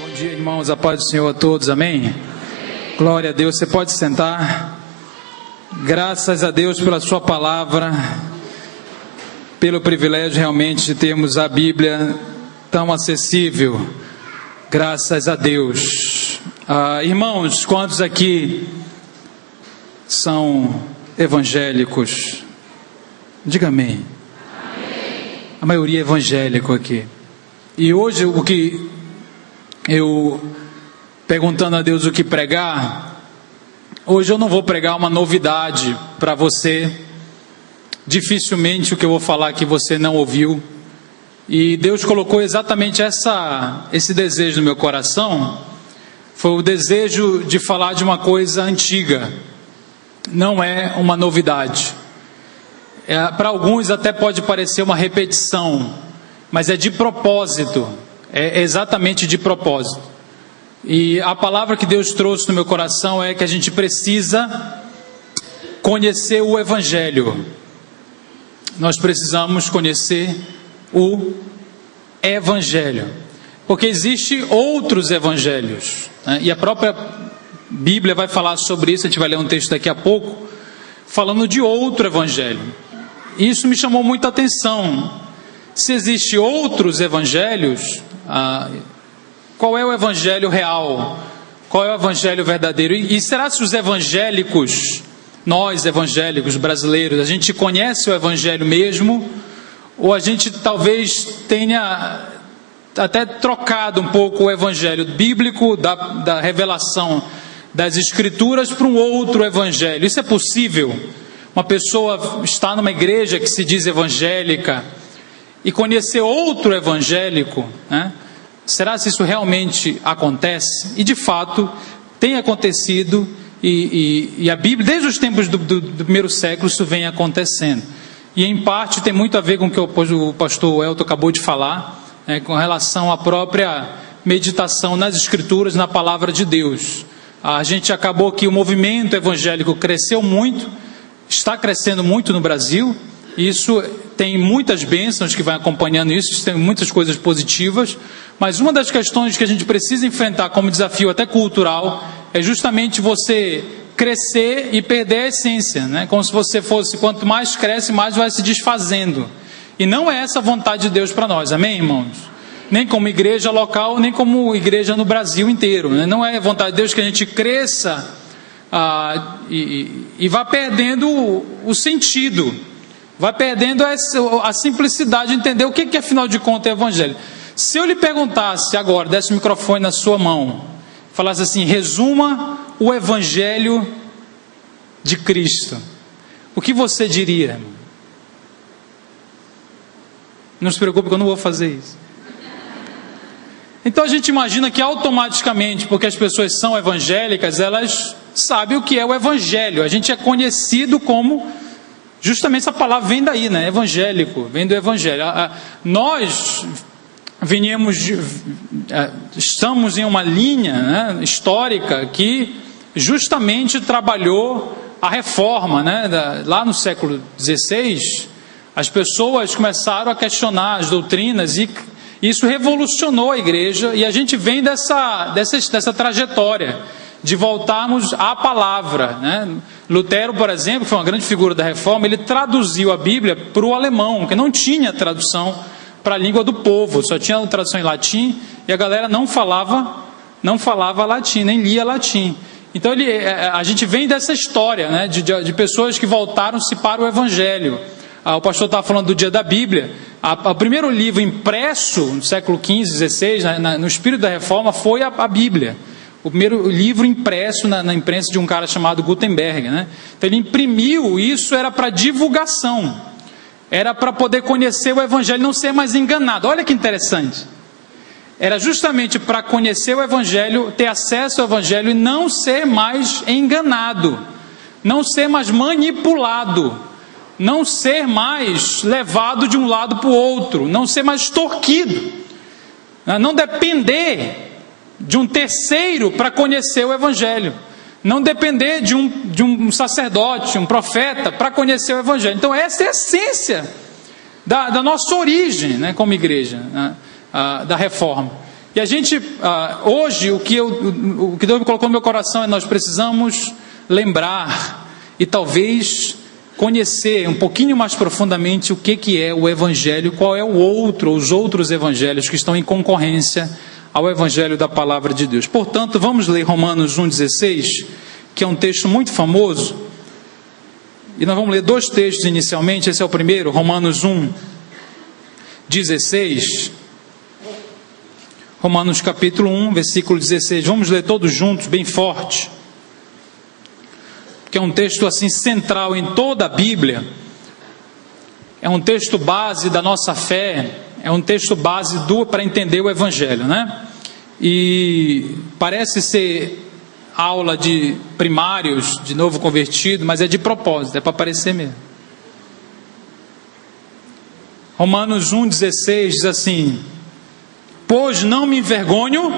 Bom dia, irmãos, a paz do Senhor a todos, amém? Glória a Deus, você pode sentar. Graças a Deus pela sua palavra, pelo privilégio realmente de termos a Bíblia tão acessível. Graças a Deus. Irmãos, quantos aqui são evangélicos? Diga amém. Amém. A maioria é evangélico aqui. E hoje o que eu, perguntando a Deus o que pregar, hoje eu não vou pregar uma novidade para você. Dificilmente o que eu vou falar que você não ouviu. E Deus colocou exatamente esse desejo no meu coração. Foi o desejo de falar de uma coisa antiga. Não é uma novidade. Para alguns até pode parecer uma repetição, mas é de propósito. É exatamente de propósito. E a palavra que Deus trouxe no meu coração é que a gente precisa conhecer o Evangelho. Nós precisamos conhecer o Evangelho, porque existem outros evangelhos, né? E a própria Bíblia vai falar sobre isso. A gente vai ler um texto daqui a pouco, falando de outro evangelho. Isso me chamou muita atenção. Se existem outros evangelhos, qual é o evangelho real? Qual é o evangelho verdadeiro? E será que os evangélicos, nós evangélicos brasileiros, a gente conhece o evangelho mesmo? Ou a gente talvez tenha até trocado um pouco o evangelho bíblico, da revelação das escrituras, para um outro evangelho? Isso é possível? Uma pessoa está numa igreja que se diz evangélica e conhecer outro evangélico, né? Será que isso realmente acontece? E de fato tem acontecido, e a Bíblia, desde os tempos do primeiro século, isso vem acontecendo. E em parte tem muito a ver com o que o pastor Elton acabou de falar, né, com relação à própria meditação nas escrituras, na palavra de Deus. A gente acabou que o movimento evangélico cresceu muito, está crescendo muito no Brasil. Isso tem muitas bênçãos que vão acompanhando isso, tem muitas coisas positivas, mas uma das questões que a gente precisa enfrentar como desafio até cultural é justamente você crescer e perder a essência, né? Como se você fosse, quanto mais cresce, mais vai se desfazendo. E não é essa a vontade de Deus para nós, amém, irmãos? Nem como igreja local, nem como igreja no Brasil inteiro, né? Não é a vontade de Deus que a gente cresça e vá perdendo o sentido, vai perdendo a simplicidade de entender o que afinal de contas é evangelho. Se eu lhe perguntasse agora, desse o microfone na sua mão, falasse assim: resuma o Evangelho de Cristo, o que você diria? Não se preocupe que eu não vou fazer isso. Então a gente imagina que automaticamente, porque as pessoas são evangélicas, elas sabem o que é o Evangelho. A gente é conhecido como, justamente essa palavra vem daí, né? Evangélico, vem do Evangelho. Nós estamos em uma linha, né, histórica que justamente trabalhou a reforma, né? Lá no século XVI, as pessoas começaram a questionar as doutrinas e isso revolucionou a igreja, e a gente vem dessa trajetória de voltarmos à palavra, né? Lutero, por exemplo, que foi uma grande figura da reforma, ele traduziu a Bíblia para o alemão, que não tinha tradução para a língua do povo, só tinha tradução em latim, e a galera não falava latim, nem lia latim. Então a gente vem dessa história, né, de pessoas que voltaram-se para o Evangelho. O pastor estava falando do dia da Bíblia. O primeiro livro impresso no século XV, XVI, no espírito da reforma, foi a Bíblia. O primeiro livro impresso na imprensa de um cara chamado Gutenberg, né? Então ele imprimiu, isso era para divulgação, era para poder conhecer o Evangelho, não ser mais enganado. Olha que interessante. Era justamente para conhecer o Evangelho, ter acesso ao Evangelho e não ser mais enganado, não ser mais manipulado, não ser mais levado de um lado para o outro, não ser mais extorquido, não depender de um terceiro para conhecer o Evangelho, não depender de um sacerdote, um profeta para conhecer o Evangelho. Então essa é a essência da nossa origem, né, como igreja, né, da reforma. E a gente, hoje, o que Deus me colocou no meu coração é: nós precisamos lembrar e talvez conhecer um pouquinho mais profundamente o que é o Evangelho, qual é os outros Evangelhos que estão em concorrência ao Evangelho da Palavra de Deus. Portanto, vamos ler Romanos 1,16, que é um texto muito famoso, e nós vamos ler dois textos inicialmente. Esse é o primeiro, Romanos 1,16, Romanos capítulo 1, versículo 16, vamos ler todos juntos, bem forte, que é um texto assim central em toda a Bíblia, é um texto base da nossa fé, é um texto base para entender o Evangelho, né? E parece ser aula de primários, de novo convertido, mas é de propósito, é para aparecer mesmo. Romanos 1,16 diz assim: pois não me envergonho,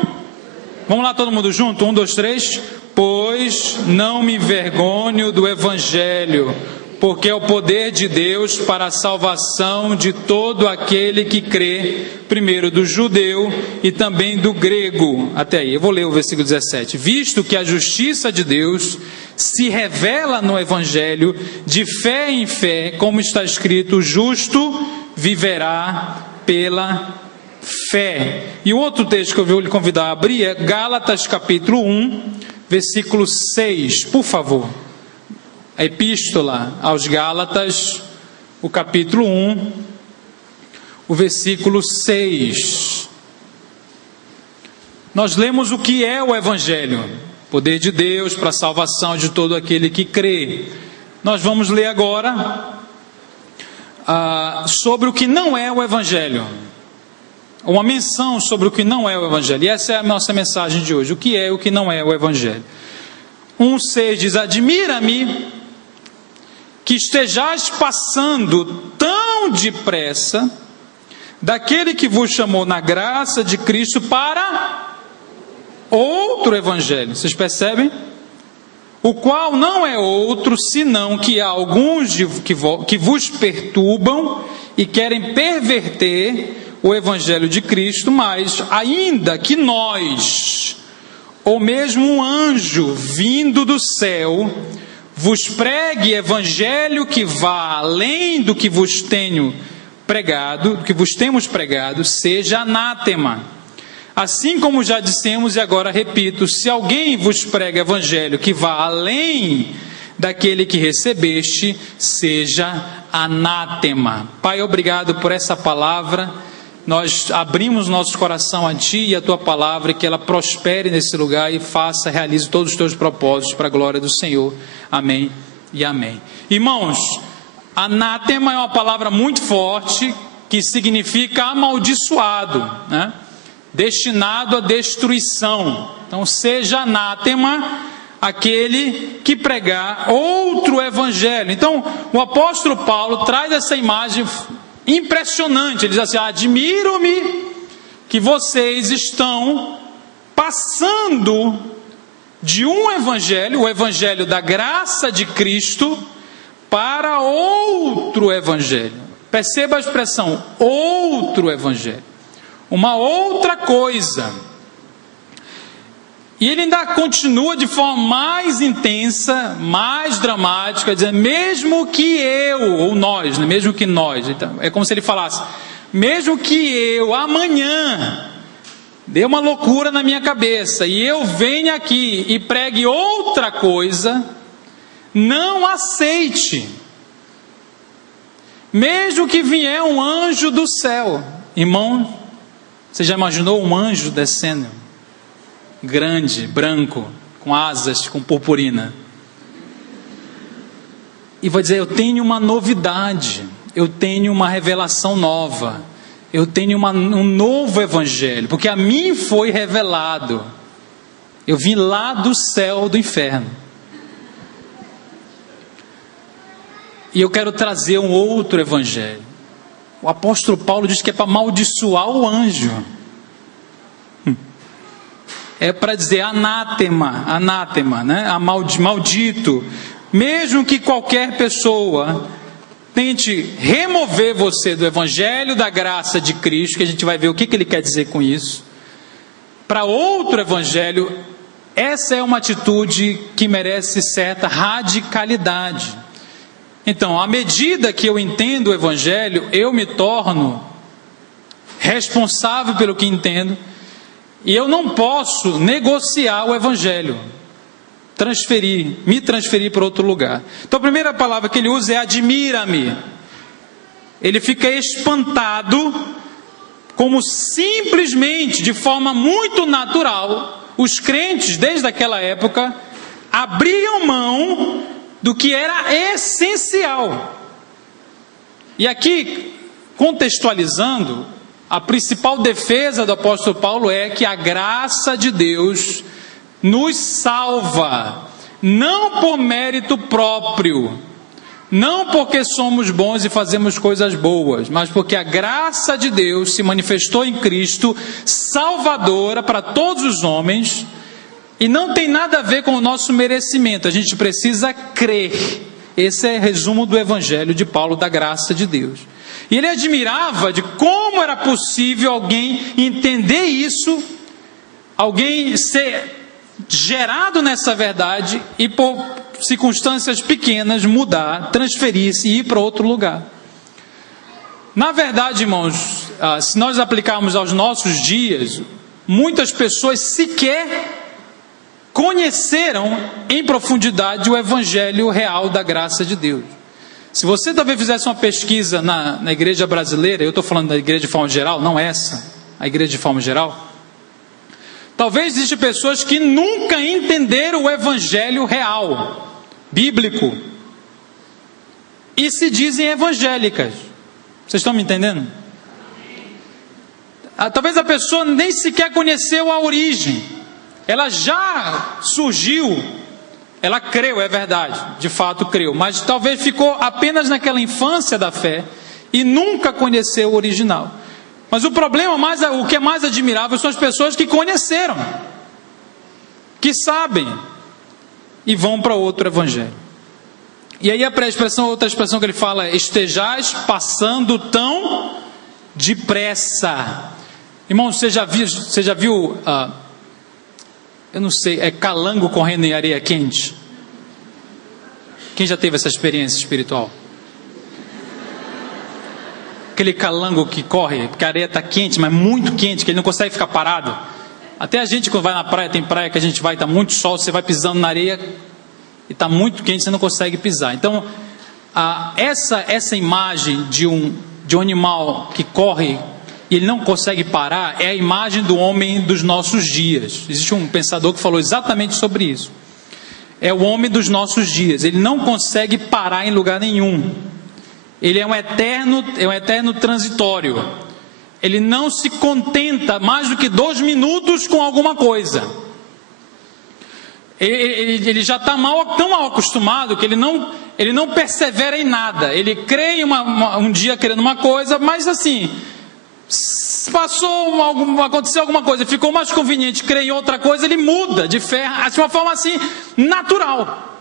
vamos lá todo mundo junto, 1, 2, 3, pois não me envergonho do Evangelho, porque é o poder de Deus para a salvação de todo aquele que crê, primeiro do judeu e também do grego. Até aí, eu vou ler o versículo 17. Visto que a justiça de Deus se revela no Evangelho, de fé em fé, como está escrito: o justo viverá pela fé. E o outro texto que eu vou lhe convidar a abrir é Gálatas capítulo 1, versículo 6, por favor. A epístola aos Gálatas, o capítulo 1, o versículo 6. Nós lemos o que é o Evangelho: poder de Deus para a salvação de todo aquele que crê. Nós vamos ler agora sobre o que não é o Evangelho, uma menção sobre o que não é o Evangelho. E essa é a nossa mensagem de hoje: o que é e o que não é o Evangelho. 1,6 diz: admira-me que estejais passando tão depressa daquele que vos chamou na graça de Cristo para outro Evangelho. Vocês percebem? O qual não é outro, senão que há alguns que vos perturbam e querem perverter o Evangelho de Cristo, mas ainda que nós, ou mesmo um anjo vindo do céu, vos pregue Evangelho que vá além do que vos temos pregado, seja anátema. Assim como já dissemos e agora repito: se alguém vos prega Evangelho que vá além daquele que recebeste, seja anátema. Pai, obrigado por essa palavra. Nós abrimos nosso coração a Ti e a Tua palavra, que ela prospere nesse lugar e realize todos os Teus propósitos para a glória do Senhor. Amém e amém. Irmãos, anátema é uma palavra muito forte, que significa amaldiçoado, né? Destinado à destruição. Então, seja anátema aquele que pregar outro evangelho. Então, o apóstolo Paulo traz essa imagem impressionante. Ele diz assim: admiro-me que vocês estão passando de um evangelho, o evangelho da graça de Cristo, para outro evangelho. Perceba a expressão outro evangelho, uma outra coisa. E ele ainda continua de forma mais intensa, mais dramática, dizendo: mesmo que eu, ou nós, né? Mesmo que nós, então, é como se ele falasse: mesmo que eu amanhã dê uma loucura na minha cabeça e eu venha aqui e pregue outra coisa, não aceite, mesmo que vier um anjo do céu. Irmão, você já imaginou um anjo descendo? Grande, branco, com asas, com purpurina. E vai dizer: eu tenho uma novidade, eu tenho uma revelação nova, eu tenho um novo evangelho, porque a mim foi revelado. Eu vim lá do céu, do inferno. E eu quero trazer um outro evangelho. O apóstolo Paulo diz que é para amaldiçoar o anjo. É para dizer anátema, né? Maldito. Mesmo que qualquer pessoa tente remover você do evangelho da graça de Cristo, que a gente vai ver o que ele quer dizer com isso, para outro evangelho, essa é uma atitude que merece certa radicalidade. Então, à medida que eu entendo o evangelho, eu me torno responsável pelo que entendo, e eu não posso negociar o evangelho, me transferir para outro lugar. Então a primeira palavra que ele usa é admira-me. Ele fica espantado, como simplesmente, de forma muito natural, os crentes desde aquela época abriam mão do que era essencial. E aqui, contextualizando, a principal defesa do apóstolo Paulo é que a graça de Deus nos salva, não por mérito próprio, não porque somos bons e fazemos coisas boas, mas porque a graça de Deus se manifestou em Cristo, salvadora para todos os homens, e não tem nada a ver com o nosso merecimento, a gente precisa crer. Esse é o resumo do evangelho de Paulo, da graça de Deus. E ele admirava de como era possível alguém entender isso, alguém ser gerado nessa verdade e por circunstâncias pequenas mudar, transferir-se e ir para outro lugar. Na verdade, irmãos, se nós aplicarmos aos nossos dias, muitas pessoas sequer conheceram em profundidade o evangelho real da graça de Deus. Se você talvez fizesse uma pesquisa na igreja brasileira, eu estou falando da igreja de forma geral, não essa, a igreja de forma geral, talvez existam pessoas que nunca entenderam o evangelho real, bíblico, e se dizem evangélicas. Vocês estão me entendendo? Talvez a pessoa nem sequer conheceu a origem, ela já surgiu, ela creu, é verdade, de fato creu, mas talvez ficou apenas naquela infância da fé e nunca conheceu o original. Mas o problema, o que é mais admirável, são as pessoas que conheceram, que sabem e vão para outro evangelho. E aí outra expressão que ele fala é: estejais passando tão depressa. Irmão, você já viu eu não sei, é calango correndo em areia quente? Quem já teve essa experiência espiritual? Aquele calango que corre, porque a areia está quente, mas muito quente, que ele não consegue ficar parado. Até a gente, quando vai na praia, tem praia que a gente vai, está muito sol, você vai pisando na areia e está muito quente, você não consegue pisar. Então, essa imagem de um animal que corre e ele não consegue parar, é a imagem do homem dos nossos dias. Existe um pensador que falou exatamente sobre isso. É o homem dos nossos dias, ele não consegue parar em lugar nenhum. Ele é um eterno transitório. Ele não se contenta mais do que 2 minutos com alguma coisa. Ele já está tão mal acostumado que ele não persevera em nada. Ele crê um dia querendo uma coisa, mas assim, aconteceu alguma coisa, ficou mais conveniente crer em outra coisa, ele muda de fé de uma forma assim natural.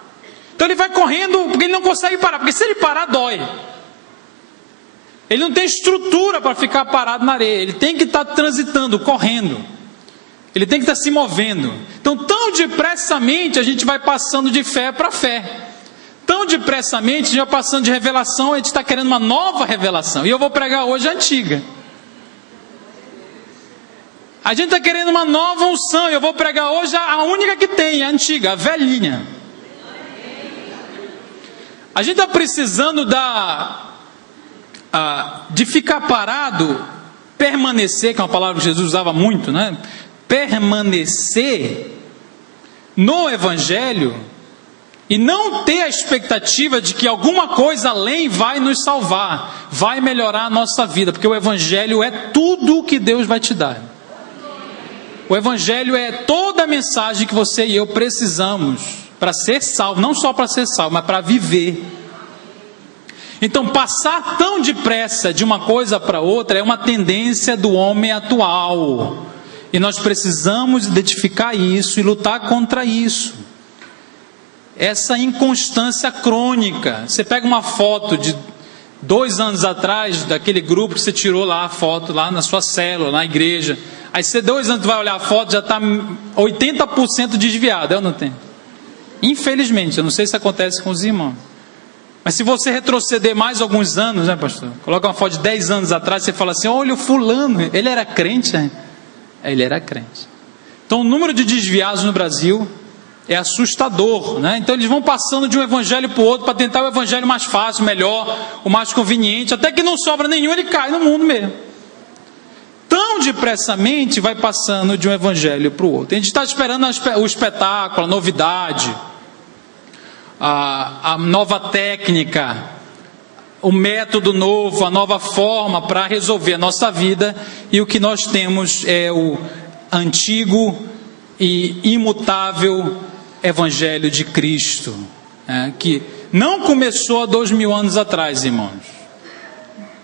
Então ele vai correndo porque ele não consegue parar, porque se ele parar dói. Ele não tem estrutura para ficar parado na areia, ele tem que estar transitando, correndo, ele tem que estar se movendo. Então tão depressamente a gente vai passando de fé para fé, tão depressamente a gente vai passando de revelação, a gente está querendo uma nova revelação, e eu vou pregar hoje a antiga. A gente está querendo uma nova unção, e eu vou pregar hoje a única que tem, a antiga, a velhinha. A gente está precisando de ficar parado, permanecer, que é uma palavra que Jesus usava muito, né? Permanecer no evangelho e não ter a expectativa de que alguma coisa além vai nos salvar, vai melhorar a nossa vida, porque o evangelho é tudo o que Deus vai te dar. O evangelho é toda a mensagem que você e eu precisamos para ser salvo, não só para ser salvo, mas para viver. Então, passar tão depressa de uma coisa para outra é uma tendência do homem atual. E nós precisamos identificar isso e lutar contra isso. Essa inconstância crônica. Você pega uma foto 2 anos atrás, daquele grupo que você tirou lá a foto, lá na sua célula, na igreja. Aí você 2 anos vai olhar a foto, já está 80% desviado, eu não tenho. Infelizmente, eu não sei se acontece com os irmãos. Mas se você retroceder mais alguns anos, né, pastor? Coloca uma foto de 10 anos atrás, você fala assim, olha o fulano, ele era crente, né? Ele era crente. Então o número de desviados no Brasil é assustador, né? Então eles vão passando de um evangelho para o outro, para tentar o evangelho mais fácil, melhor, o mais conveniente, até que não sobra nenhum, ele cai no mundo mesmo. Tão depressamente vai passando de um evangelho para o outro. A gente está esperando o espetáculo, a novidade, a nova técnica, o método novo, a nova forma para resolver a nossa vida, e o que nós temos é o antigo e imutável Evangelho de Cristo, que não começou há 2000 anos atrás, irmãos.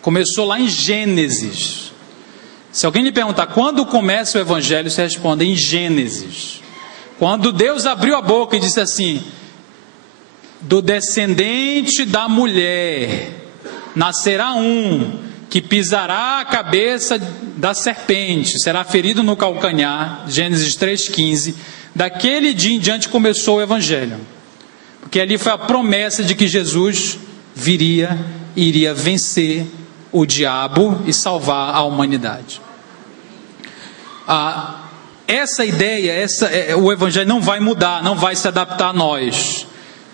Começou lá em Gênesis. Se alguém lhe perguntar quando começa o Evangelho, você responde em Gênesis. Quando Deus abriu a boca e disse assim: do descendente da mulher nascerá um que pisará a cabeça da serpente, será ferido no calcanhar, Gênesis 3,15, daquele dia em diante começou o Evangelho, porque ali foi a promessa de que Jesus viria e iria vencer o diabo e salvar a humanidade. Essa ideia, o Evangelho não vai mudar, não vai se adaptar a nós.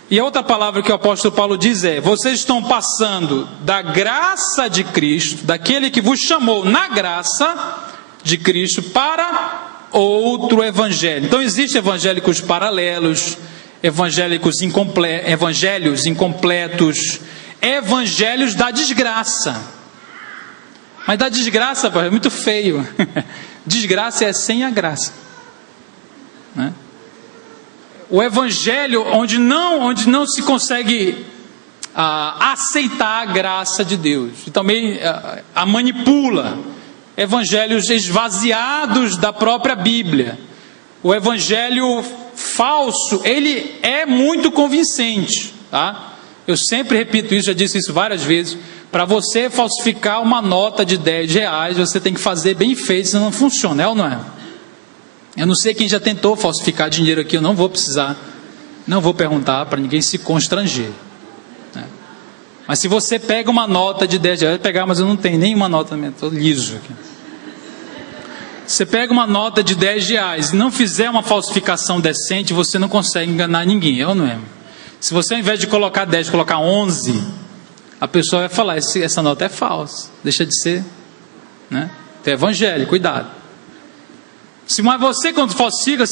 E a outra palavra que o apóstolo Paulo diz é: vocês estão passando da graça de Cristo, daquele que vos chamou na graça de Cristo, para outro evangelho. Então existem evangélicos paralelos, evangelhos incompletos, evangelhos da desgraça. Mas da desgraça, é muito feio. Desgraça é sem a graça, né? O evangelho onde não se consegue aceitar a graça de Deus, e também a manipula. Evangelhos esvaziados da própria Bíblia. O evangelho falso, ele é muito convincente, tá? Eu sempre repito isso, já disse isso várias vezes. Para você falsificar uma nota de R$10, você tem que fazer bem feito, senão não funciona, é ou não é? Eu não sei quem já tentou falsificar dinheiro aqui, eu não vou perguntar para ninguém se constranger, né? Mas se você pega uma nota de R$10, eu vou pegar, mas eu não tenho nenhuma nota mesmo, estou liso aqui. Você pega uma nota de R$10 e não fizer uma falsificação decente, você não consegue enganar ninguém, é ou não é? Se você, ao invés de colocar 10, colocar 11, a pessoa vai falar: essa nota é falsa, deixa de ser, né? Tem evangelho, cuidado. Mas você, quando falsifica,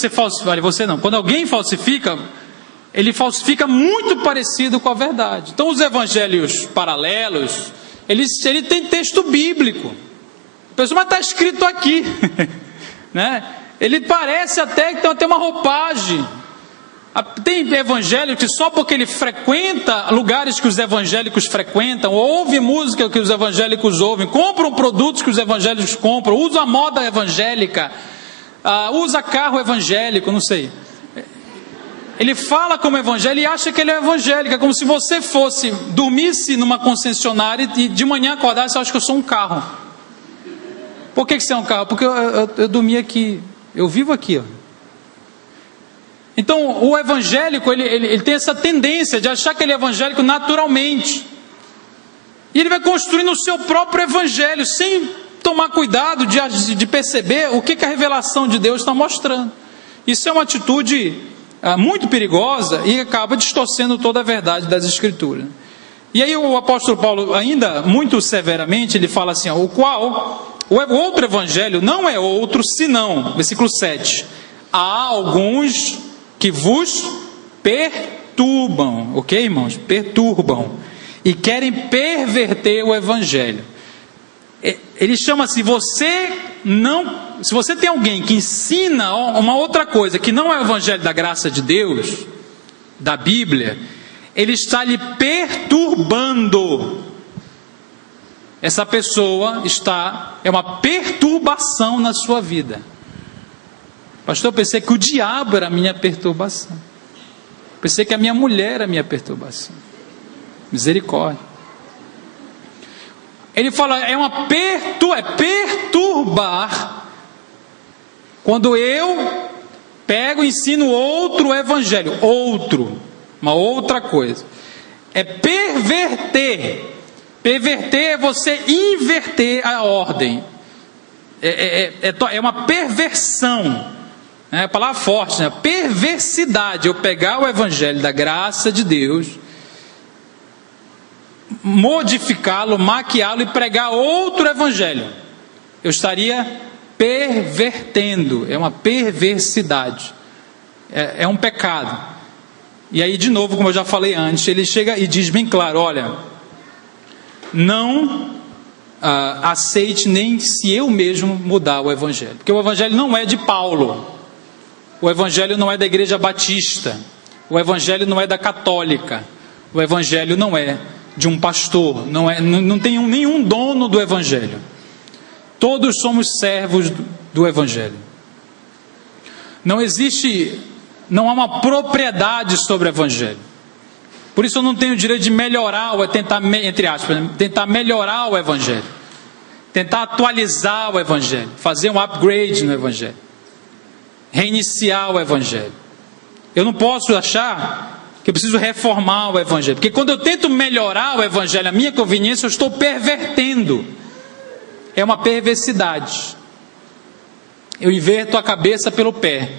quando alguém falsifica, ele falsifica muito parecido com a verdade. Então os evangelhos paralelos, ele tem texto bíblico. A pessoa, mas está escrito aqui, né? Ele parece até que tem uma roupagem. Tem evangelho que só porque ele frequenta lugares que os evangélicos frequentam, ouve música que os evangélicos ouvem, compram produtos que os evangélicos compram, usa a moda evangélica, usa carro evangélico, não sei. Ele fala como evangelho e acha que ele é evangélico. É como se você dormisse numa concessionária e de manhã acordasse e acha que eu sou um carro. Por que você é um carro? Porque eu dormi aqui, eu vivo aqui, ó. Então o evangélico ele tem essa tendência de achar que ele é evangélico naturalmente, e ele vai construindo o seu próprio evangelho sem tomar cuidado de perceber o que a revelação de Deus está mostrando. Isso é uma atitude muito perigosa e acaba distorcendo toda a verdade das Escrituras. E aí o apóstolo Paulo, ainda muito severamente, ele fala assim: o outro evangelho não é outro senão, versículo 7, há alguns que vos perturbam, ok, irmãos? Perturbam e querem perverter o evangelho. Ele chama assim: se você tem alguém que ensina uma outra coisa que não é o evangelho da graça de Deus, da Bíblia, ele está lhe perturbando. Essa pessoa é uma perturbação na sua vida. Pastor, eu pensei que o diabo era a minha perturbação. Pensei que a minha mulher era a minha perturbação. Misericórdia. Ele fala, é perturbar, quando eu pego e ensino outro evangelho, uma outra coisa. É perverter. Perverter é você inverter a ordem. É uma perversão. É a palavra forte, né? Perversidade. Eu pegar o evangelho da graça de Deus, modificá-lo, maquiá-lo e pregar outro evangelho. Eu estaria pervertendo. É uma perversidade. É um pecado. E aí, de novo, como eu já falei antes, ele chega e diz bem claro: olha, não aceite nem se eu mesmo mudar o evangelho, porque o evangelho não é de Paulo, o evangelho não é da igreja batista, o evangelho não é da católica, o evangelho não é de um pastor, não tem nenhum dono do evangelho. Todos somos servos do evangelho. Não há uma propriedade sobre o evangelho. Por isso eu não tenho o direito de melhorar, tentar melhorar o evangelho, tentar atualizar o evangelho, fazer um upgrade no evangelho, reiniciar o evangelho. Eu não posso achar que eu preciso reformar o evangelho, porque quando eu tento melhorar o evangelho à minha conveniência, eu estou pervertendo. É uma perversidade. Eu inverto a cabeça pelo pé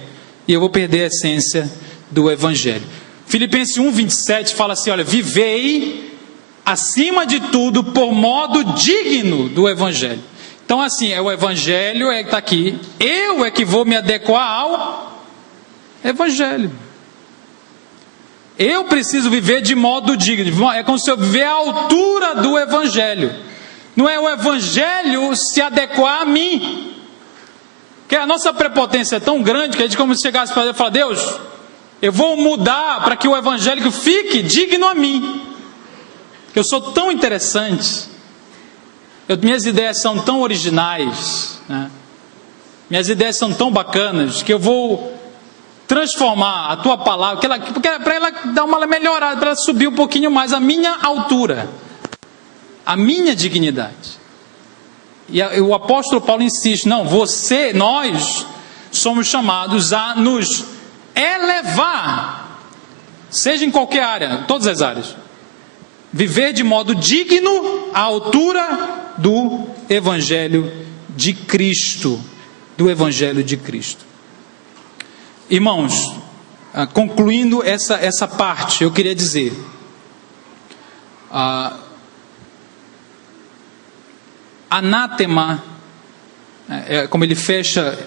e eu vou perder a essência do evangelho. Filipenses 1:27 fala assim: olha, vivei acima de tudo por modo digno do evangelho. Então assim, o evangelho que está aqui, eu é que vou me adequar ao evangelho. Eu preciso viver de modo digno, é como se eu viver à altura do evangelho. Não é o evangelho se adequar a mim. Porque a nossa prepotência é tão grande que a gente, como se chegasse para Deus e falar: Deus, eu vou mudar para que o evangélico fique digno a mim. Eu sou tão interessante, minhas ideias são tão originais, né? Minhas ideias são tão bacanas, que eu vou transformar a tua palavra, para ela dar uma melhorada, para ela subir um pouquinho mais a minha altura, a minha dignidade. E o apóstolo Paulo insiste: não, nós somos chamados a nos elevar, seja em qualquer área, todas as áreas, viver de modo digno à altura do Evangelho de Cristo, Irmãos, concluindo essa parte, eu queria dizer, anátema, como ele fecha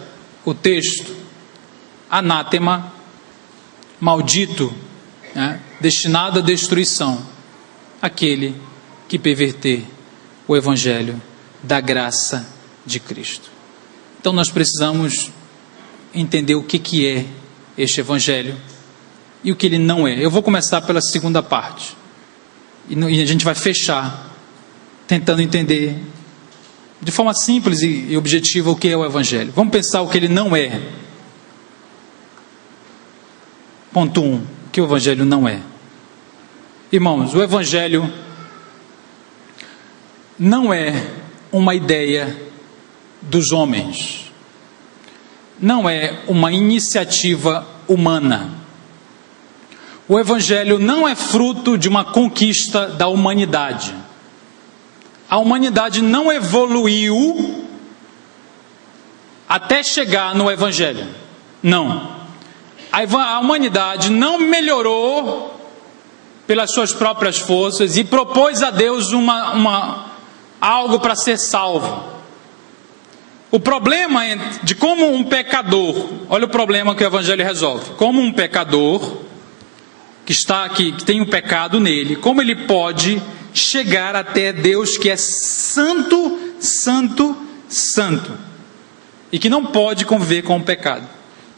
o texto, anátema, maldito, destinado à destruição, aquele que perverter o evangelho da graça de Cristo. Então nós precisamos entender o que é este evangelho e o que ele não é. Eu vou começar pela segunda parte e a gente vai fechar tentando entender de forma simples e objetiva o que é o evangelho. Vamos pensar o que ele não é. Ponto 1, o que o evangelho não é. Irmãos, o evangelho não é uma ideia dos homens, não é uma iniciativa humana. O evangelho não é fruto de uma conquista da humanidade. A humanidade não evoluiu até chegar no evangelho. Não. A humanidade não melhorou pelas suas próprias forças e propôs a Deus algo para ser salvo. O problema é de como um pecador, olha o problema que o evangelho resolve. Como um pecador que tem um pecado nele, como ele pode chegar até Deus que é santo, santo, santo, e que não pode conviver com o pecado?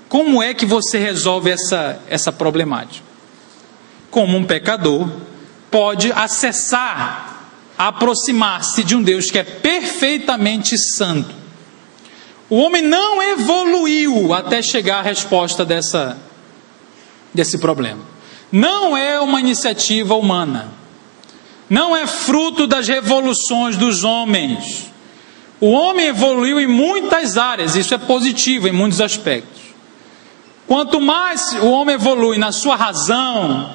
Como é que você resolve essa problemática? Como um pecador pode acessar, aproximar-se de um Deus que é perfeitamente santo? O homem não evoluiu até chegar à resposta desse problema. Não é uma iniciativa humana. não é fruto das revoluções dos homens. O homem evoluiu em muitas áreas, isso é positivo em muitos aspectos. Quanto mais o homem evolui na sua razão,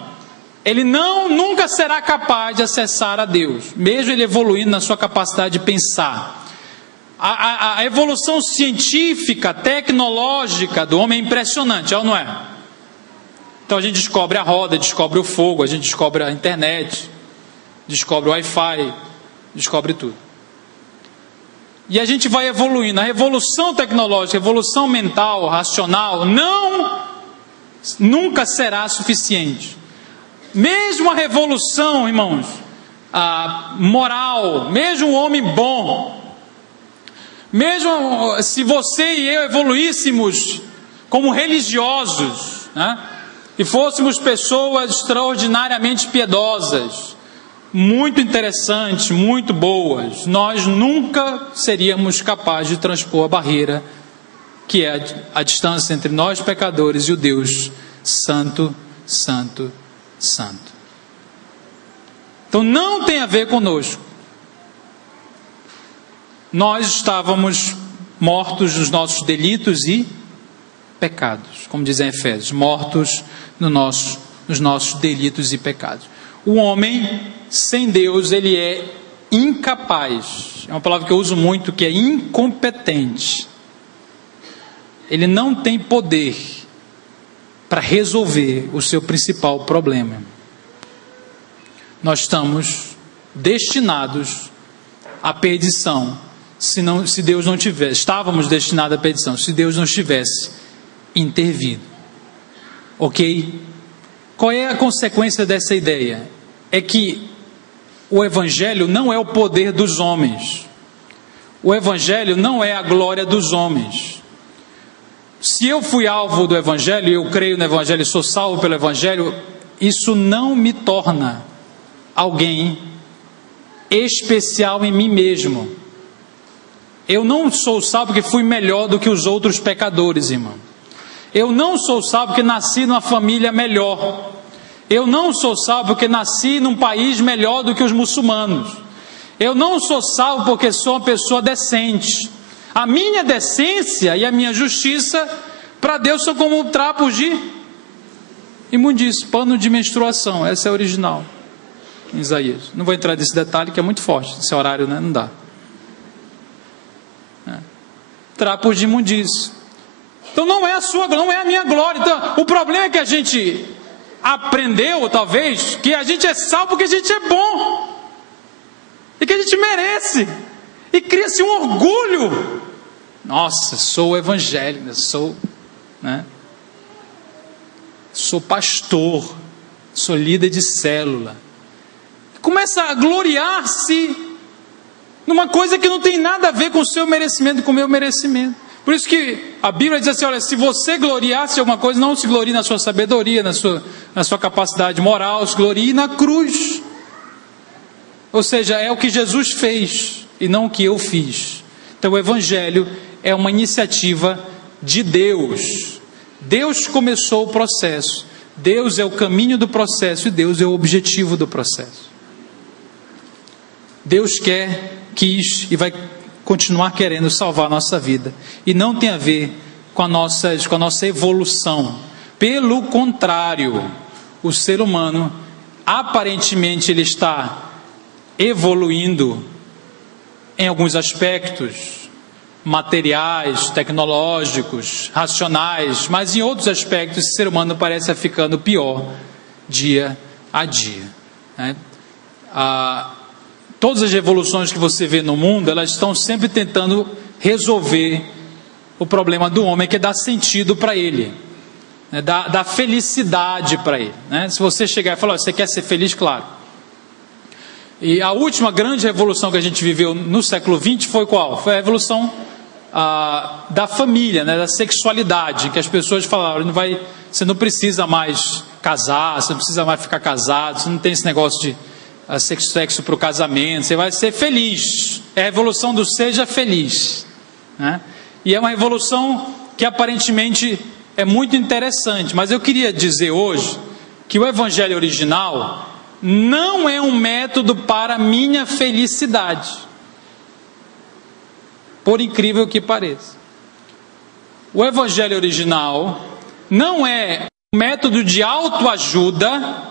ele nunca será capaz de acessar a Deus, mesmo ele evoluindo na sua capacidade de pensar. A evolução científica, tecnológica do homem é impressionante, é ou não é? Então a gente descobre a roda, descobre o fogo, a gente descobre a internet, descobre o Wi-Fi, descobre tudo. E a gente vai evoluindo. A revolução tecnológica, a revolução mental, racional, nunca será suficiente. Mesmo a revolução, irmãos, moral, mesmo o homem bom, mesmo se você e eu evoluíssemos como religiosos, né, e fôssemos pessoas extraordinariamente piedosas, muito interessantes, muito boas, nós nunca seríamos capazes de transpor a barreira que é a distância entre nós pecadores e o Deus Santo, Santo, Santo. Então não tem a ver conosco. Nós estávamos mortos nos nossos delitos e pecados, como dizem Efésios, mortos nos nossos delitos e pecados. O homem sem Deus, ele é incapaz, é uma palavra que eu uso muito, que é incompetente. Ele não tem poder para resolver o seu principal problema. Nós estamos destinados à perdição, se Deus não tivesse, estávamos destinados à perdição, se Deus não tivesse intervido. Ok? Qual é a consequência dessa ideia? É que o Evangelho não é o poder dos homens. O Evangelho não é a glória dos homens. Se eu fui alvo do Evangelho, e eu creio no Evangelho e sou salvo pelo Evangelho, isso não me torna alguém especial em mim mesmo. Eu não sou salvo porque fui melhor do que os outros pecadores, irmão. Eu não sou salvo porque nasci numa família melhor. Eu não sou salvo porque nasci num país melhor do que os muçulmanos. Eu não sou salvo porque sou uma pessoa decente. A minha decência e a minha justiça para Deus são como trapos de imundície, pano de menstruação. Essa é a original em Isaías. Não vou entrar nesse detalhe que é muito forte. Esse horário, né? Não dá. Trapos de imundície. Então não é a minha glória. Então, o problema é que a gente aprendeu, talvez, que a gente é salvo porque a gente é bom e que a gente merece, e cria-se um orgulho. Nossa, sou evangélico, sou pastor, sou líder de célula. Começa a gloriar-se numa coisa que não tem nada a ver com o seu merecimento e com o meu merecimento. Por isso que a Bíblia diz assim, olha, se você gloriar-se em alguma coisa, não se glorie na sua sabedoria, na sua capacidade moral, se glorie na cruz. Ou seja, é o que Jesus fez e não o que eu fiz. Então o Evangelho é uma iniciativa de Deus. Deus começou o processo. Deus é o caminho do processo e Deus é o objetivo do processo. Deus quis e vai continuar querendo salvar a nossa vida. E não tem a ver com a nossa evolução. Pelo contrário, o ser humano, aparentemente, ele está evoluindo em alguns aspectos materiais, tecnológicos, racionais, mas em outros aspectos esse ser humano parece ficando pior dia a dia, né? Todas as revoluções que você vê no mundo, elas estão sempre tentando resolver o problema do homem, que é dar sentido para ele, né? dar felicidade para ele, né? Se você chegar e falar, você quer ser feliz? Claro. E a última grande revolução que a gente viveu no século XX foi qual? Foi a revolução da família, né? Da sexualidade, que as pessoas falaram, você não precisa mais casar, você não precisa mais ficar casado, você não tem esse negócio de sexo para o casamento, você vai ser feliz. É a revolução do seja feliz, né? E é uma revolução que aparentemente é muito interessante, mas eu queria dizer hoje que o Evangelho original não é um método para minha felicidade. Por incrível que pareça. O Evangelho original não é um método de autoajuda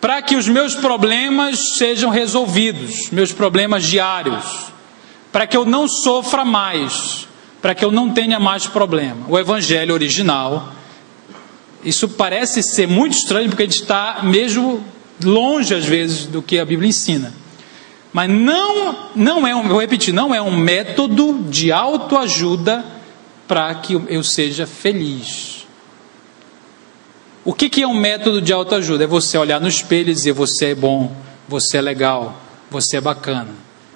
para que os meus problemas sejam resolvidos, meus problemas diários, para que eu não sofra mais, para que eu não tenha mais problema. O Evangelho original, isso parece ser muito estranho, porque a gente está mesmo longe às vezes do que a Bíblia ensina. Mas vou repetir, não é um método de autoajuda para que eu seja feliz. O que é um método de autoajuda? É você olhar no espelho e dizer: você é bom, você é legal, você é bacana,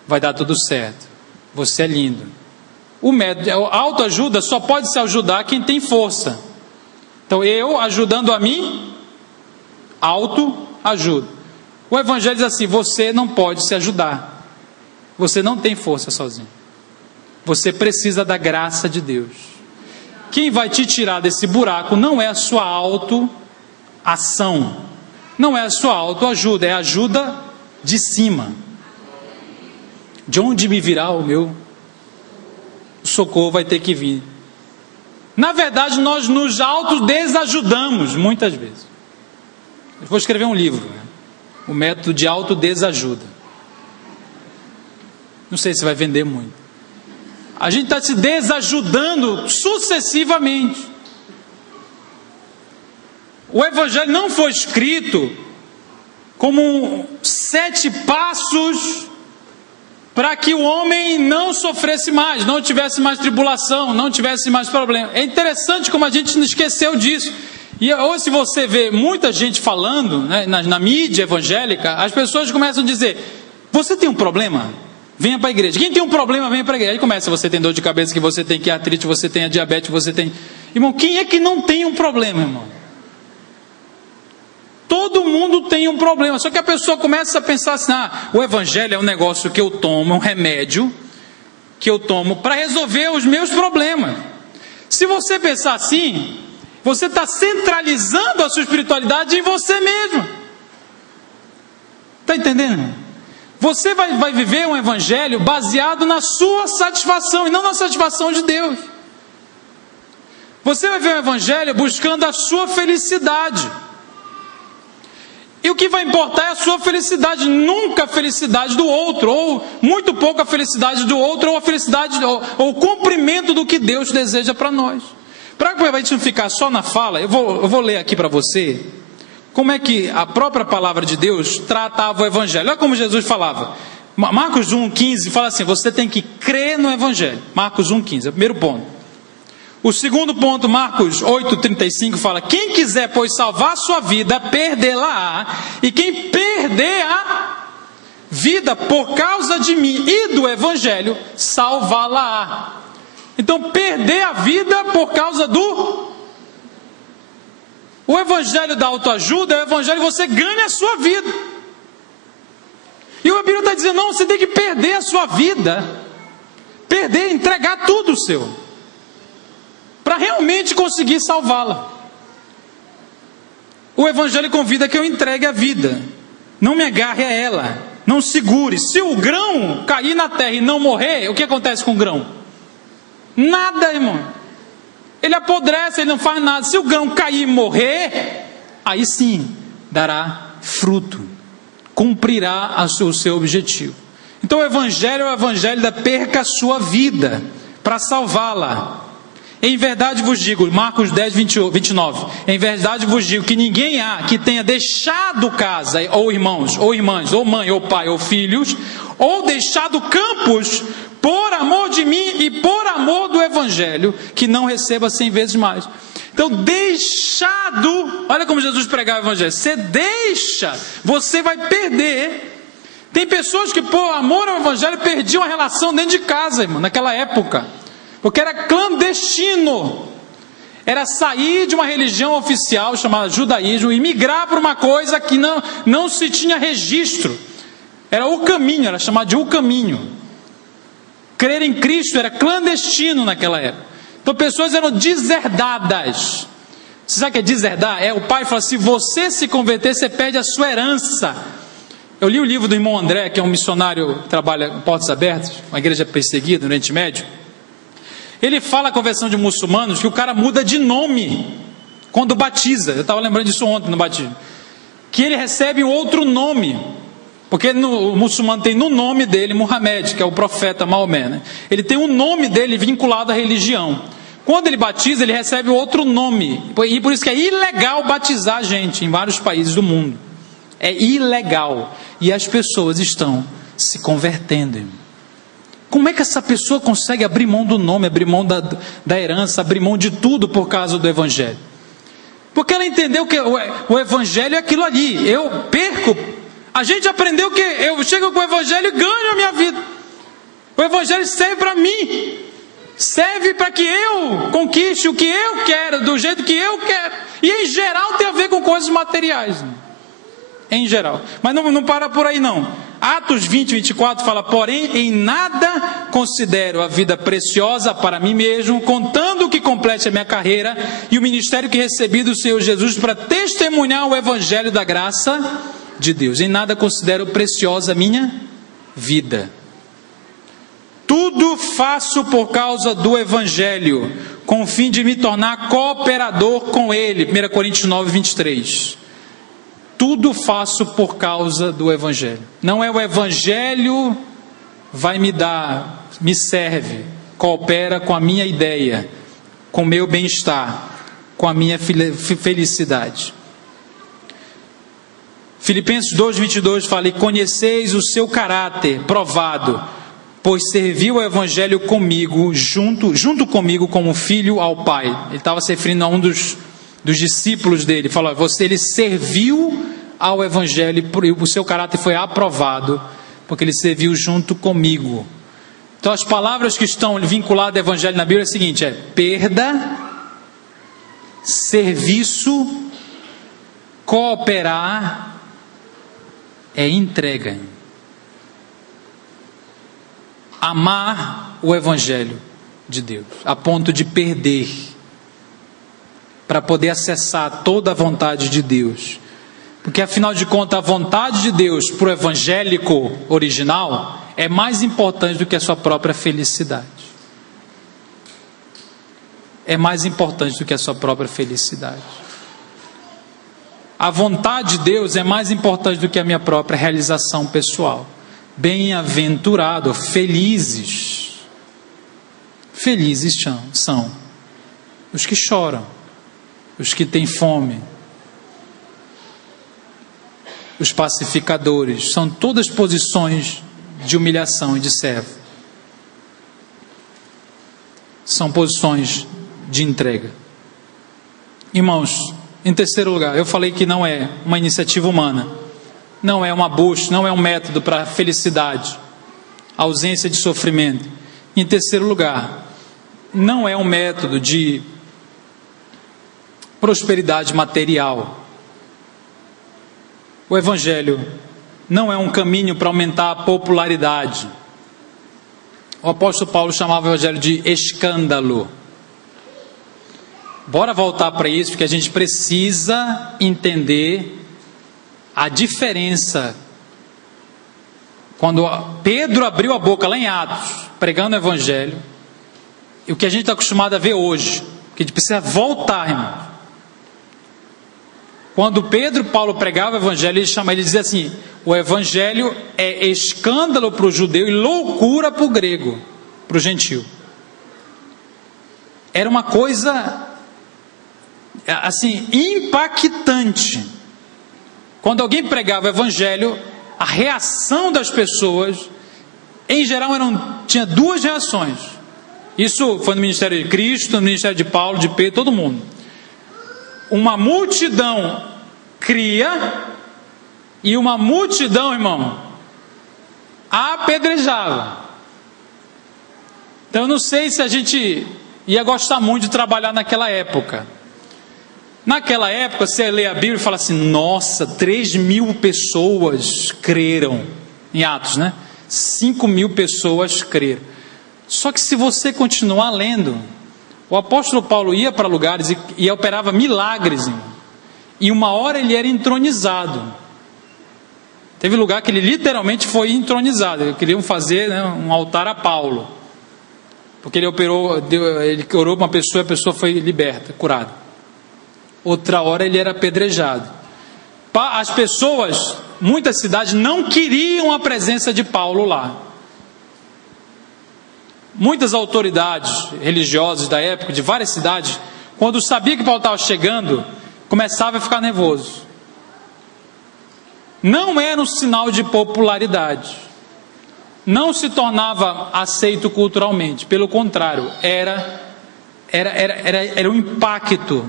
vai dar tudo certo, você é lindo. O método, a autoajuda só pode se ajudar quem tem força. Então eu ajudando a mim, autoajuda. O Evangelho diz assim: você não pode se ajudar, você não tem força sozinho, você precisa da graça de Deus. Quem vai te tirar desse buraco não é a sua autoação, não é a sua autoajuda, é a ajuda de cima. De onde me virá o meu socorro? Vai ter que vir. Na verdade, nós nos autodesajudamos muitas vezes. Eu vou escrever um livro, né? O método de autodesajuda. Não sei se vai vender muito. A gente está se desajudando sucessivamente. O Evangelho não foi escrito como 7 passos para que o homem não sofresse mais, não tivesse mais tribulação, não tivesse mais problema. É interessante como a gente não esqueceu disso. E hoje, se você vê muita gente falando, né, na mídia evangélica, as pessoas começam a dizer: você tem um problema? Venha para a igreja. Quem tem um problema, venha para a igreja. Aí começa: você tem dor de cabeça, que você tem artrite, você tem a diabetes, você tem... Irmão, quem é que não tem um problema, irmão? Todo mundo tem um problema. Só que a pessoa começa a pensar assim: o Evangelho é um negócio que eu tomo, é um remédio que eu tomo para resolver os meus problemas. Se você pensar assim, você está centralizando a sua espiritualidade em você mesmo. Está entendendo? Você vai viver um Evangelho baseado na sua satisfação e não na satisfação de Deus. Você vai ver um Evangelho buscando a sua felicidade. E o que vai importar é a sua felicidade, nunca a felicidade do outro, ou muito pouco a felicidade do outro, ou a felicidade, ou o cumprimento do que Deus deseja para nós. Para a gente não ficar só na fala, eu vou ler aqui para você como é que a própria palavra de Deus tratava o Evangelho. Olha como Jesus falava. Marcos 1,15 fala assim: você tem que crer no Evangelho. Marcos 1,15 é o primeiro ponto. O segundo ponto, Marcos 8,35 fala: quem quiser, pois, salvar a sua vida, perdê-la-á, e quem perder a vida por causa de mim e do Evangelho, salvá-la-á. Então, perder a vida por causa o Evangelho da autoajuda é o Evangelho que você ganha a sua vida. E o Bíblia está dizendo: não, você tem que perder a sua vida, entregar tudo o seu, para realmente conseguir salvá-la. O Evangelho convida que eu entregue a vida, não me agarre a ela, não segure. Se o grão cair na terra e não morrer, o que acontece com o grão? Nada, irmão. Ele apodrece, ele não faz nada. Se o grão cair e morrer, aí sim dará fruto, cumprirá o seu objetivo. Então o Evangelho é o Evangelho da perca a sua vida para salvá-la. Em verdade vos digo, Marcos 10, 29, em verdade vos digo que ninguém há que tenha deixado casa, ou irmãos, ou irmãs, ou mãe, ou pai, ou filhos, ou deixado campos, por amor de mim e por amor do Evangelho, que não receba 100 vezes mais. Então, deixado, olha como Jesus pregava o Evangelho: você deixa, você vai perder. Tem pessoas que por amor ao Evangelho perdiam a relação dentro de casa, irmão, naquela época, porque era clandestino. Era sair de uma religião oficial chamada judaísmo e migrar para uma coisa que não se tinha registro. Era o caminho, era chamado de o caminho. Crer em Cristo era clandestino naquela época. Então pessoas eram deserdadas. Você sabe o que é deserdar? O pai fala, se você se converter, você perde a sua herança. Eu li o livro do irmão André, que é um missionário que trabalha em Portas Abertas, uma igreja perseguida no Oriente Médio. Ele fala a conversão de muçulmanos que o cara muda de nome quando batiza. Eu estava lembrando disso ontem no batismo. Que ele recebe um outro nome. Porque o muçulmano tem no nome dele Muhammad, que é o profeta Maomé, né? Ele tem um nome dele vinculado à religião. Quando ele batiza, ele recebe outro nome. E por isso que é ilegal batizar a gente em vários países do mundo. É ilegal. E as pessoas estão se convertendo. Como é que essa pessoa consegue abrir mão do nome, abrir mão da herança, abrir mão de tudo por causa do Evangelho? Porque ela entendeu que o Evangelho é aquilo ali. Eu perco. A gente aprendeu que eu chego com o Evangelho e ganho a minha vida. O Evangelho serve para mim. Serve para que eu conquiste o que eu quero, do jeito que eu quero. E em geral tem a ver com coisas materiais. Em geral. Mas não para por aí não. Atos 20, 24 fala, porém em nada considero a vida preciosa para mim mesmo, contando que complete a minha carreira e o ministério que recebi do Senhor Jesus para testemunhar o Evangelho da graça de Deus. Em nada considero preciosa a minha vida. Tudo faço por causa do Evangelho, com o fim de me tornar cooperador com ele. 1 Coríntios 9, 23. Tudo faço por causa do Evangelho. Não é o Evangelho vai me dar, me serve, coopera com a minha ideia, com o meu bem-estar, com a minha felicidade. Filipenses 2, 22 fala, e conheceis o seu caráter provado, pois serviu o Evangelho comigo, junto comigo como filho ao Pai. Ele estava se referindo a um dos discípulos dele. Ele falou, ele serviu ao Evangelho, o seu caráter foi aprovado, porque ele serviu junto comigo. Então as palavras que estão vinculadas ao Evangelho na Bíblia é o seguinte, perda, serviço, cooperar, entrega. Amar o Evangelho de Deus, a ponto de perder, para poder acessar toda a vontade de Deus. Porque afinal de contas, a vontade de Deus para o evangélico original é mais importante do que a sua própria felicidade. É mais importante do que a sua própria felicidade. A vontade de Deus é mais importante do que a minha própria realização pessoal. Bem-aventurado, felizes são os que choram, os que têm fome, os pacificadores. São todas posições de humilhação e de servo. São posições de entrega. Irmãos, em terceiro lugar, eu falei que não é uma iniciativa humana, não é uma busca, não é um método para a felicidade, ausência de sofrimento. Em terceiro lugar, não é um método de prosperidade material. O Evangelho não é um caminho para aumentar a popularidade. O apóstolo Paulo chamava o Evangelho de escândalo. Bora voltar para isso, porque a gente precisa entender a diferença. Quando Pedro abriu a boca lá em Atos, pregando o Evangelho, e o que a gente está acostumado a ver hoje, que a gente precisa voltar, irmão. Quando Pedro e Paulo pregavam o Evangelho, ele dizia assim, o Evangelho é escândalo para o judeu e loucura para o grego, para o gentio. Era uma coisa assim, impactante. Quando alguém pregava o Evangelho, a reação das pessoas, em geral, tinha duas reações. Isso foi no ministério de Cristo, no ministério de Paulo, de Pedro, todo mundo. Uma multidão cria e uma multidão, irmão, apedrejava. Então eu não sei se a gente ia gostar muito de trabalhar naquela época. Naquela época você lê a Bíblia e fala assim, nossa, 3.000 pessoas creram, em Atos, né? 5.000 pessoas creram. Só que se você continuar lendo, O apóstolo Paulo ia para lugares e operava milagres, irmão. E uma hora ele era entronizado. Teve lugar que ele literalmente foi entronizado. Eles queriam fazer, né, um altar a Paulo. Porque ele orou para uma pessoa e a pessoa foi liberta, curada. Outra hora ele era apedrejado. As pessoas, muitas cidades, não queriam a presença de Paulo lá. Muitas autoridades religiosas da época, de várias cidades, quando sabia que Paulo estava chegando, começava a ficar nervoso. Não era um sinal de popularidade. Não se tornava aceito culturalmente. Pelo contrário, era um impacto.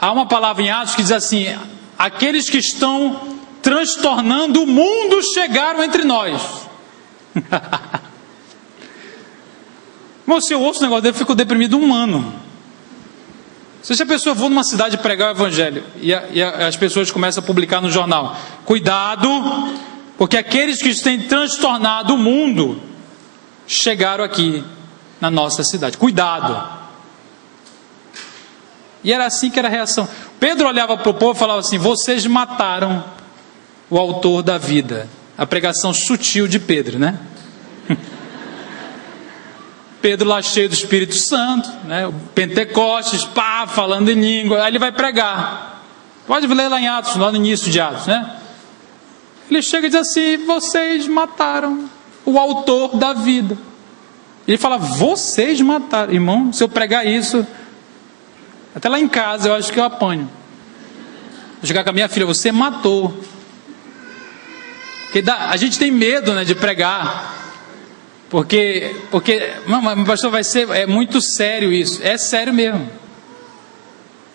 Há uma palavra em Atos que diz assim: aqueles que estão transtornando o mundo chegaram entre nós. Se eu ouço um negócio dele, eu fico deprimido um ano. Se a pessoa for numa cidade pregar o evangelho e as pessoas começam a publicar no jornal: cuidado, porque aqueles que têm transtornado o mundo chegaram aqui na nossa cidade. Cuidado. E era assim que era a reação. Pedro olhava para o povo e falava assim: vocês mataram o autor da vida. A pregação sutil de Pedro, né? Pedro lá cheio do Espírito Santo, né? O Pentecostes, falando em língua. Aí ele vai pregar. Pode ler lá em Atos, lá no início de Atos, né? Ele chega e diz assim: vocês mataram o autor da vida. Ele fala: vocês mataram. Irmão, se eu pregar isso, até lá em casa eu acho que eu apanho. Vou chegar com a minha filha: você matou. Porque a gente tem medo, né, de pregar. Porque pastor, é muito sério isso. É sério mesmo.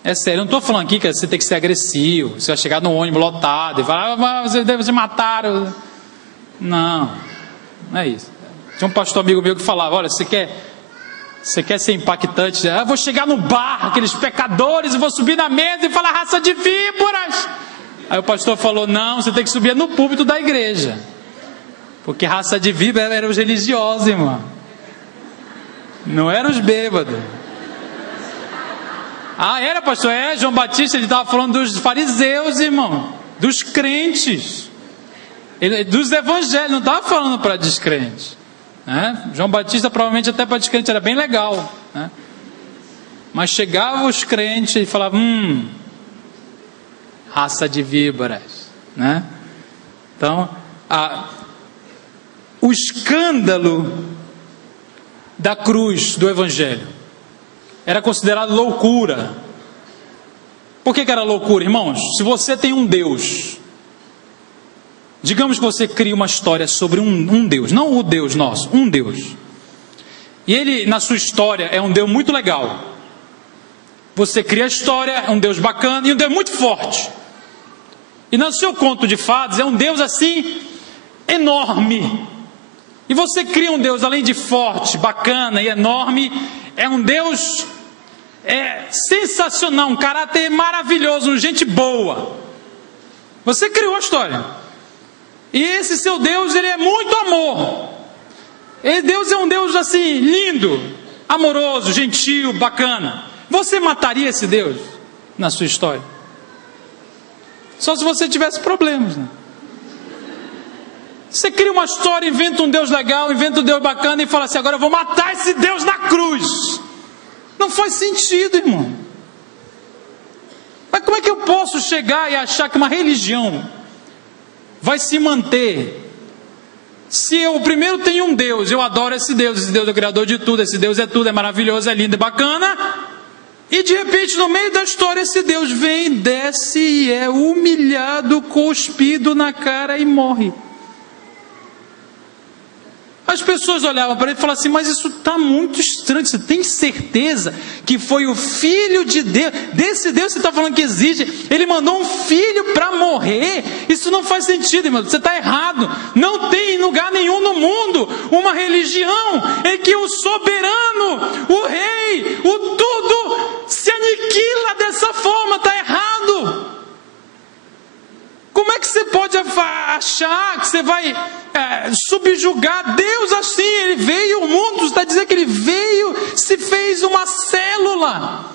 É sério. Eu não estou falando aqui que você tem que ser agressivo. Você vai chegar no ônibus lotado e falar: vocês mataram. Não é isso. Tinha um pastor amigo meu que falava: olha, você quer ser impactante? Eu vou chegar no bar, aqueles pecadores, e vou subir na mesa e falar: raça de víboras. Aí o pastor falou: não, você tem que subir no púlpito da igreja. Porque raça de víbora eram os religiosos, irmão. Não eram os bêbados. Era, pastor? João Batista, ele estava falando dos fariseus, irmão. Dos crentes. Dos evangélicos, não estava falando para descrentes. Né? João Batista provavelmente até para descrente era bem legal. Né? Mas chegavam os crentes e falavam: raça de víboras. Né? Então, o escândalo da cruz do evangelho era considerado loucura. Por que era loucura, irmãos? Se você tem um Deus, digamos que você cria uma história sobre um Deus, não o Deus nosso, um Deus, e ele na sua história é um Deus muito legal. Você cria a história, é um Deus bacana e um Deus muito forte, e no seu conto de fadas é um Deus assim enorme. E você cria um Deus, além de forte, bacana e enorme, é um Deus sensacional, um caráter maravilhoso, gente boa. Você criou a história. E esse seu Deus, ele é muito amor. Deus é um Deus assim, lindo, amoroso, gentil, bacana. Você mataria esse Deus na sua história? Só se você tivesse problemas, né? Você cria uma história, inventa um Deus legal, inventa um Deus bacana e fala assim: agora eu vou matar esse Deus na cruz. Não faz sentido, irmão. Mas como é que eu posso chegar e achar que uma religião vai se manter se eu primeiro tenho um Deus, eu adoro esse Deus é o criador de tudo, esse Deus é tudo, é maravilhoso, é lindo, é bacana, e de repente no meio da história esse Deus vem, desce e é humilhado, cuspido na cara e morre. As pessoas olhavam para ele e falavam assim: mas isso está muito estranho, você tem certeza que foi o Filho de Deus, desse Deus que você está falando que existe, ele mandou um filho para morrer? Isso não faz sentido, irmão, você está errado. Não tem em lugar nenhum no mundo uma religião em que o soberano, o rei, o tudo se aniquila dessa forma. Está errado. Como é que você pode achar que você vai subjugar Deus assim? Ele veio ao mundo, está dizendo que ele veio, se fez fez uma célula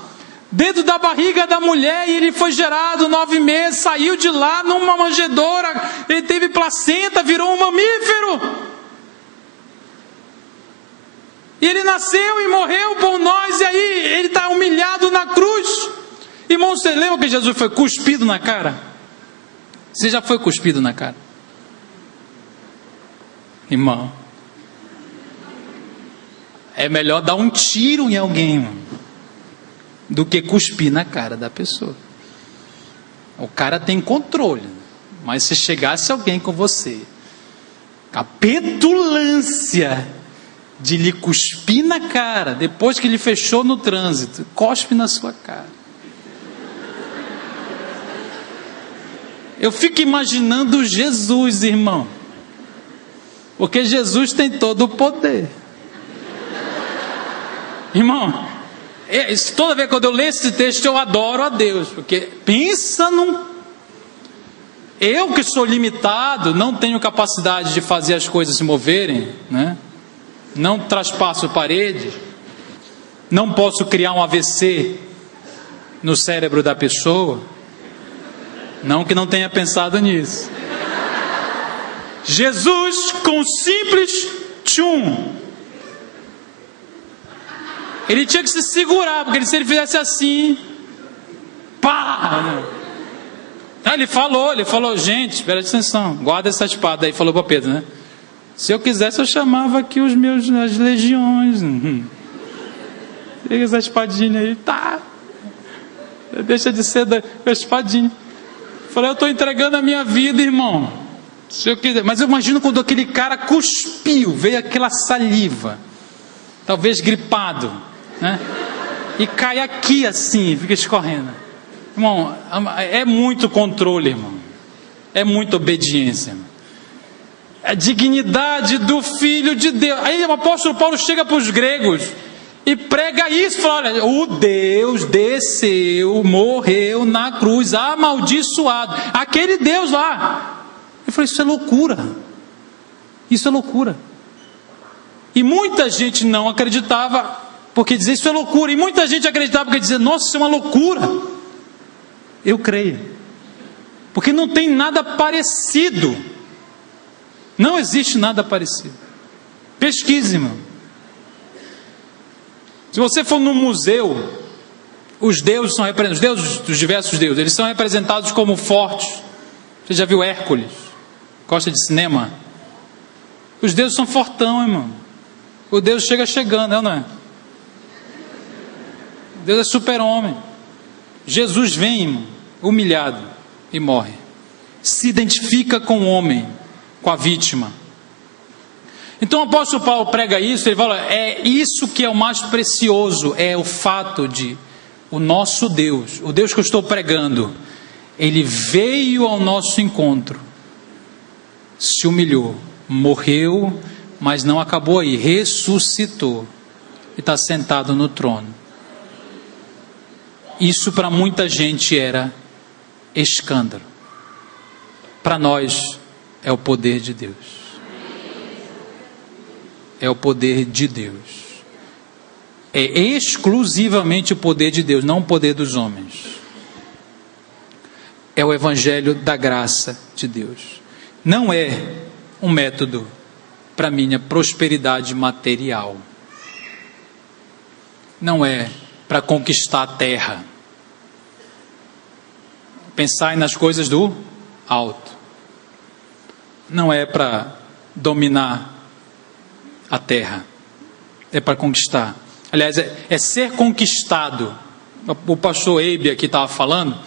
dentro da barriga da mulher, e ele foi gerado 9 meses, saiu de lá numa manjedoura, ele teve placenta, virou um mamífero. E ele nasceu e morreu por nós, e aí ele está humilhado na cruz. Irmão, você lembra que Jesus foi cuspido na cara? Você já foi cuspido na cara? Irmão, é melhor dar um tiro em alguém, irmão, do que cuspir na cara da pessoa. O cara tem controle, mas se chegasse alguém com você, a petulância de lhe cuspir na cara, depois que ele fechou no trânsito, cospe na sua cara. Eu fico imaginando Jesus, irmão, porque Jesus tem todo o poder. Irmão, toda vez que eu leio esse texto, eu adoro a Deus, porque pensa num... Eu que sou limitado, não tenho capacidade de fazer as coisas se moverem, né? Não traspasso paredes, não posso criar um AVC no cérebro da pessoa, não que não tenha pensado nisso. Jesus, com um simples tchum, ele tinha que se segurar, porque se ele fizesse assim, pá! Ele falou, gente, presta atenção, guarda essa espada aí, falou para Pedro, né? Se eu quisesse, eu chamava aqui as legiões. Pega essa espadinha aí, tá? Deixa de ser da espadinha. Falei, eu estou entregando a minha vida, irmão. Se eu quiser. Mas eu imagino quando aquele cara cuspiu, veio aquela saliva, talvez gripado, né? E cai aqui assim, fica escorrendo. Irmão, é muito controle, irmão. É muita obediência, irmão. A dignidade do Filho de Deus. Aí o apóstolo Paulo chega para os gregos e prega isso, fala, olha, o Deus desceu, morreu na cruz, amaldiçoado, aquele Deus lá. Eu falei, isso é loucura, isso é loucura. E muita gente não acreditava, porque dizia isso é loucura, e muita gente acreditava porque dizia, nossa, isso é uma loucura. Eu creio, porque não tem nada parecido, não existe nada parecido. Pesquise, irmão. Se você for num museu, os deuses são representados, os deuses dos diversos deuses, eles são representados como fortes. Você já viu Hércules? Gosta de cinema? Os deuses são fortão, irmão. O Deus chega chegando, não é? Deus é super-homem. Jesus vem, irmão, humilhado e morre. Se identifica com o homem, com a vítima. Então o apóstolo Paulo prega isso, ele fala, é isso que é o mais precioso, é o fato de o nosso Deus, o Deus que eu estou pregando, ele veio ao nosso encontro, se humilhou, morreu, mas não acabou aí, ressuscitou e está sentado no trono. Isso para muita gente era escândalo, para nós é o poder de Deus. É o poder de Deus. É exclusivamente o poder de Deus, não o poder dos homens. É o evangelho da graça de Deus. Não é um método para minha prosperidade material. Não é para conquistar a terra. Pensar nas coisas do alto. Não é para dominar a terra, é para conquistar. Aliás, é ser conquistado. O pastor Eibe aqui estava falando,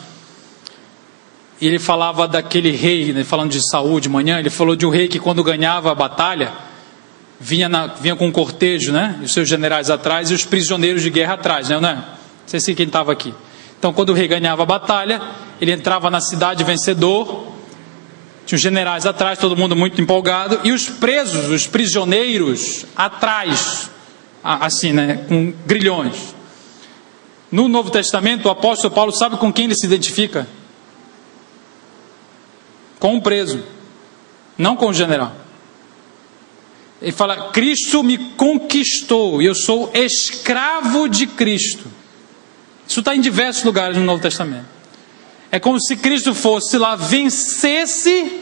ele falava daquele rei, né, falando de Saul de manhã, ele falou de um rei que quando ganhava a batalha, vinha com um cortejo, né, os seus generais atrás e os prisioneiros de guerra atrás, né, não é? Não sei se quem estava aqui. Então quando o rei ganhava a batalha, ele entrava na cidade vencedor, tinha os generais atrás, todo mundo muito empolgado, e os presos, os prisioneiros atrás, assim, né, com grilhões. No Novo Testamento, o apóstolo Paulo sabe com quem ele se identifica? Com o preso, não com o general. Ele fala, Cristo me conquistou e eu sou escravo de Cristo. Isso está em diversos lugares no Novo Testamento. É como se Cristo fosse lá, vencesse,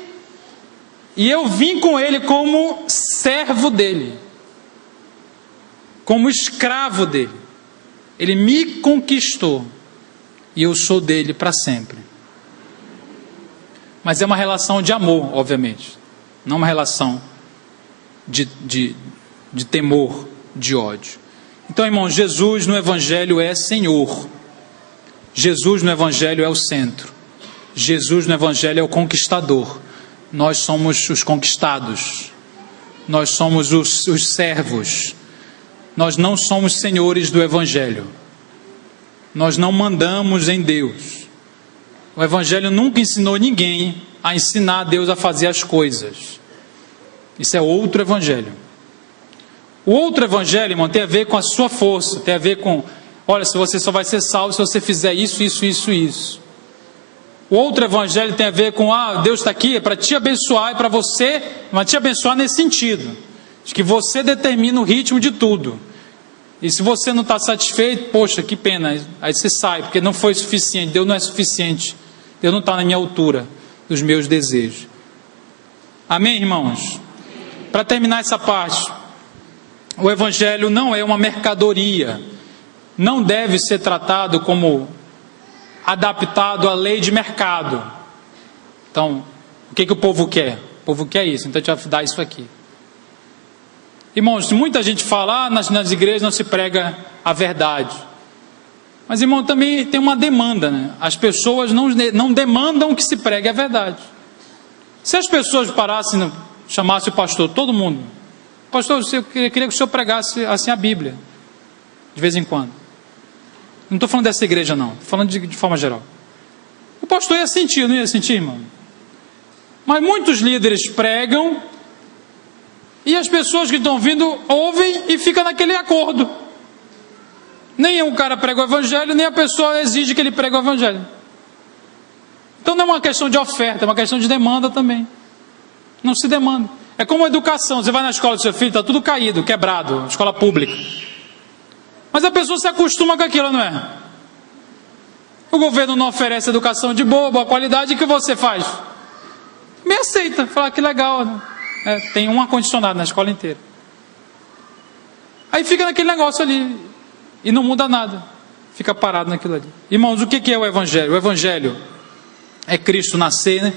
e eu vim com Ele como servo dele, como escravo dele. Ele me conquistou e eu sou dele para sempre. Mas é uma relação de amor, obviamente, não uma relação de temor, de ódio. Então, irmãos, Jesus no Evangelho é Senhor. Jesus no Evangelho é o centro. Jesus no Evangelho é o conquistador. Nós somos os conquistados. Nós somos os servos. Nós não somos senhores do Evangelho. Nós não mandamos em Deus. O Evangelho nunca ensinou ninguém a ensinar a Deus a fazer as coisas. Isso é outro Evangelho. O outro Evangelho, irmão, tem a ver com a sua força, tem a ver com, olha, se você só vai ser salvo se você fizer isso, isso, isso, isso. O outro Evangelho tem a ver com, Deus está aqui para te abençoar e para você, mas te abençoar nesse sentido, de que você determina o ritmo de tudo. E se você não está satisfeito, poxa, que pena, aí você sai, porque não foi suficiente, Deus não é suficiente, Deus não está na minha altura dos meus desejos. Amém, irmãos? Para terminar essa parte, o Evangelho não é uma mercadoria, não deve ser tratado como adaptado à lei de mercado. Então, o que o povo quer? O povo quer isso, então a gente vai dar isso aqui. Irmãos, muita gente fala, nas igrejas não se prega a verdade. Mas, irmão, também tem uma demanda, né? As pessoas não demandam que se pregue a verdade. Se as pessoas parassem, chamassem o pastor, todo mundo, pastor, eu queria que o senhor pregasse assim a Bíblia, de vez em quando. Não estou falando dessa igreja, não. Estou falando de forma geral. O pastor ia sentir, não ia sentir, irmão? Mas muitos líderes pregam e as pessoas que estão vindo ouvem e ficam naquele acordo. Nem o cara prega o Evangelho, nem a pessoa exige que ele pregue o Evangelho. Então não é uma questão de oferta, é uma questão de demanda também. Não se demanda. É como a educação, você vai na escola do seu filho, está tudo caído, quebrado, escola pública. Mas a pessoa se acostuma com aquilo, não é? O governo não oferece educação de boa qualidade, o que você faz? Me aceita, fala que legal, né? Tem um ar-condicionado na escola inteira. Aí fica naquele negócio ali, e não muda nada, fica parado naquilo ali. Irmãos, o que é o Evangelho? O Evangelho é Cristo nascer, né?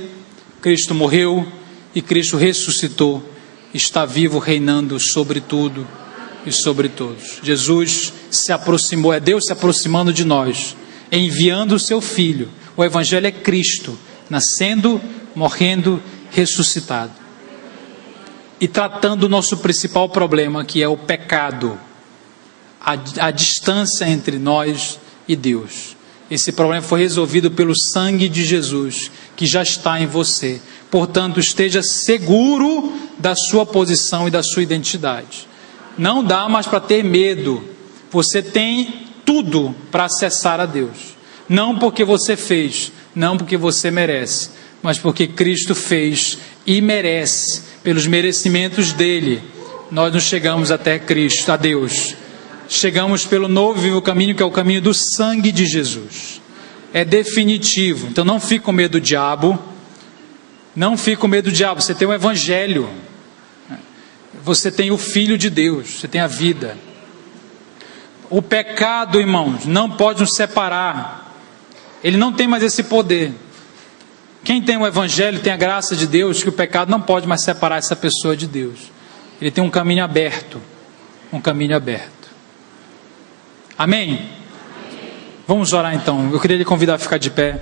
Cristo morreu, e Cristo ressuscitou, está vivo reinando sobre tudo e sobre todos. Jesus se aproximou, é Deus se aproximando de nós, enviando o seu Filho. O Evangelho é Cristo, nascendo, morrendo, ressuscitado. E tratando o nosso principal problema, que é o pecado, a distância entre nós e Deus. Esse problema foi resolvido pelo sangue de Jesus, que já está em você. Portanto, esteja seguro da sua posição e da sua identidade. Não dá mais para ter medo. Você tem tudo para acessar a Deus. Não porque você fez, não porque você merece, mas porque Cristo fez e merece. Pelos merecimentos dele, nós nos chegamos até Cristo, a Deus. Chegamos pelo novo e vivo caminho, que é o caminho do sangue de Jesus. É definitivo. Então não fique com medo do diabo. Não fique com medo do diabo. Você tem o Evangelho. Você tem o Filho de Deus. Você tem a vida. O pecado, irmãos, não pode nos separar. Ele não tem mais esse poder. Quem tem o Evangelho tem a graça de Deus, que o pecado não pode mais separar essa pessoa de Deus. Ele tem um caminho aberto. Um caminho aberto. Amém? Vamos orar então. Eu queria lhe convidar a ficar de pé.